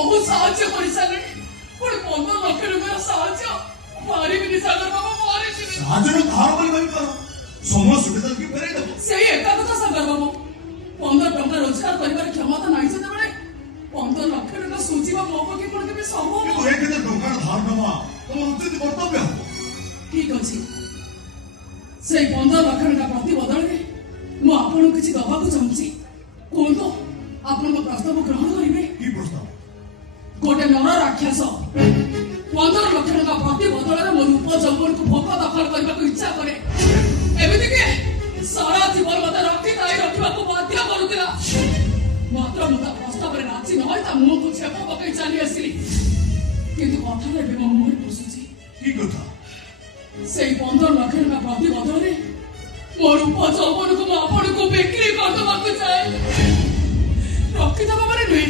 ବହୁ ସାହାଯ୍ୟ କରିସାରିଲେଣି ପୁଣି 15 ଲକ୍ଷ ଟଙ୍କାର ସାହାଯ୍ୟ ପାରିବିନି ସାଗର ବାବୁ ମରିଯିବି। ସାହାଯ୍ୟ ଧାର କରି ଭାବିପାର ସମୟ ସୁବିଧା କି ଫେରାଇ ଦେବ। ସେଇ ଏକା କଥା ସାଗର ବାବୁ 15 ଟଙ୍କା ରୋଜଗାର କରିବାର କ୍ଷମତା ନାହିଁ ଯେତେବେଳେ 15 ଲକ୍ଷ ଟଙ୍କା ସୁଝିବା ମୋ ପକ୍ଷେ କଣ କେବେ ସମ୍ଭବ? କିନ୍ତୁ ଏ କେତେ ଟଙ୍କାର ଧାର ନେବା ତମର ଉଚିତ କର୍ତ୍ତବ୍ୟ ହବ। ଠିକ ଅଛି ସେଇ 15 ଲକ୍ଷ ଟଙ୍କା ପ୍ରତି ବଦଳରେ ମୁଁ ଆପଣଙ୍କୁ କିଛି ଦବାକୁ ଚାହୁଁଛି। କୁହନ୍ତୁ ଆପଣଙ୍କ ପ୍ରସ୍ତାବ ଗ୍ରହଣ କରିବେ? କି ପ୍ରସ୍ତାବ? ଗୋଟେ ନର ରାକ୍ଷସ 15 ଲକ୍ଷ ଟଙ୍କା ପ୍ରତି ବଦଳରେ ମୋ ରୂପ ଯୌବନକୁ ଭୋଗ ଦଖଲ କରିବାକୁ ଇଚ୍ଛା କରେ। ଏମିତିକି ସାରା ଜୀବନ ମତେ ରଖିବାକୁ ବାଧ୍ୟ କରୁଥିଲା। ମାତ୍ର ମୁଁ ତା ପ୍ରସ୍ତାବରେ ରାଜି ନହୋଇ ତା ମୁହଁକୁ ଛେପ ପକାଇ ଚାଲି ଆସିଲି। କିନ୍ତୁ କଥାଟା ଏବେ ମୋ ମୁହଁରେ ପଶୁଛି। କି କଥା? ସେଇ 15 ଲକ୍ଷ ଟଙ୍କା ପ୍ରତି ବଦଳରେ ମୋ ରୂପ ଯୌବନକୁ ମୁଁ ଆପଣଙ୍କୁ ବିକ୍ରି କରିଦେବାକୁ ଚାହେଁ। ରଖିଦେବା ମାନେ ନୁହେଁ